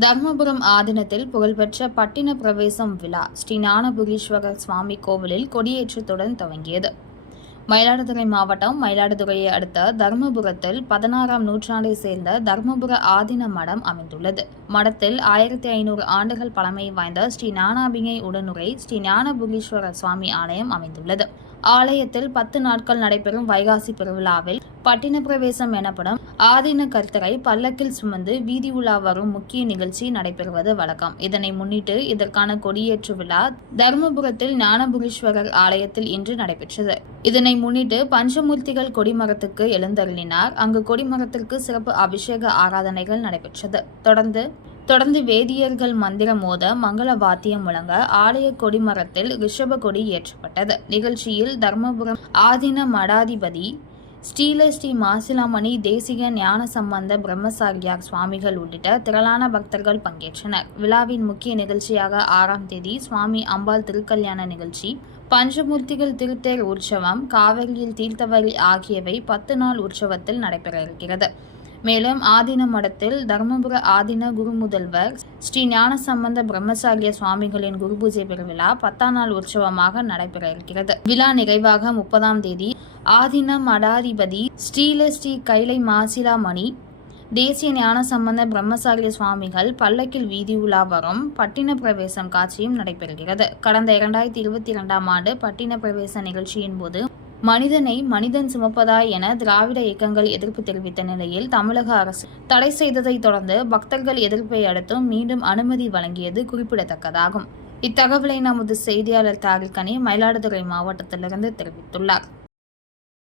தர்மபுரம் ஆதீனத்தில் புகழ்பெற்ற பட்டின பிரவேசம் விழா ஸ்ரீ ஞானபுரீஸ்வரர் சுவாமி கோவிலில் கொடியேற்றத்துடன் துவங்கியது. மயிலாடுதுறை மாவட்டம் மயிலாடுதுறையை அடுத்த தர்மபுரத்தில் பதினாறாம் நூற்றாண்டை சேர்ந்த தர்மபுர ஆதீன மடம் அமைந்துள்ளது. மடத்தில் ஆயிரத்தி ஐநூறு ஆண்டுகள் பழமை வாய்ந்த ஸ்ரீ ஞானாபிங்கை உடனுரை ஸ்ரீ ஞானபுரீஸ்வரர் சுவாமி ஆலயம் அமைந்துள்ளது. ஆலயத்தில் பத்து நாட்கள் நடைபெறும் வைகாசி பெருவிழாவில் பட்டின பிரவேசம் எனப்படும் ஆதீன கர்த்தரை பல்லக்கில் சுமந்து வீதி உலா வரும் முக்கிய நிகழ்ச்சி நடைபெறுவது வழக்கம். இதனை முன்னிட்டு இதற்கான கொடியேற்று விழா தர்மபுரத்தில் ஞானபுரீஸ்வரர் ஆலயத்தில் இன்று நடைபெற்றது. இதனை முன்னிட்டு பஞ்சமூர்த்திகள் கொடிமரத்துக்கு எழுந்தருளினார். அங்கு கொடிமரத்திற்கு சிறப்பு அபிஷேக ஆராதனைகள் நடைபெற்றது. தொடர்ந்து தொடர்ந்து வேதியர்கள் மந்திரம் மோத மங்கள வாத்தியம் முழங்க ஆலய கொடிமரத்தில் ரிஷப கொடி ஏற்றப்பட்டது. நிகழ்ச்சியில் தர்மபுரம் ஆதீன மடாதிபதி ஸ்ரீல ஸ்ரீ மாசிலாமணி தேசிக ஞான சம்பந்த பிரம்மசாரியார் சுவாமிகள் உள்ளிட்ட திரளான பக்தர்கள் பங்கேற்றனர். விழாவின் முக்கிய நிகழ்ச்சியாக ஆறாம் தேதி சுவாமி அம்பாள் திருக்கல்யாண நிகழ்ச்சி பஞ்சமூர்த்திகள் திருத்தேர் உற்சவம் காவிரியில் தீர்த்தவரி ஆகியவை பத்து நாள் உற்சவத்தில் நடைபெற இருக்கிறது. மேலும் ஆதீன மடத்தில் தர்மபுர ஆதீன குருமுதல்வர் ஸ்ரீ ஞானசம்பந்த பிரம்மசாரிய சுவாமிகளின் குருபூஜை பெருவிழா பத்தாம் நாள் உற்சவமாக நடைபெற இருக்கிறது விழா நிறைவாக முப்பதாம் தேதி ஆதீன மடாதிபதி ஸ்ரீல ஸ்ரீ கைலை மாசிலாமணி தேசிய ஞான சம்பந்த பிரம்மசாரிய சுவாமிகள் பல்லக்கில் வீதி உலா வரும் பட்டின பிரவேசம் காட்சியும் நடைபெறுகிறது. கடந்த இரண்டாயிரத்தி இருபத்தி இரண்டாம் ஆண்டு பட்டின பிரவேச நிகழ்ச்சியின் போது மனிதனை மனிதன் சுமப்பதா என திராவிட இயக்கங்கள் எதிர்ப்பு தெரிவித்த நிலையில் தமிழக அரசு தடை செய்ததை தொடர்ந்து பக்தர்கள் எதிர்ப்பை அடுத்தும் மீண்டும் அனுமதி வழங்கியது குறிப்பிடத்தக்கதாகும். இத்தகவலை நமது செய்தியாளர் தாரிகனி மயிலாடுதுறை மாவட்டத்திலிருந்து தெரிவித்துள்ளார்.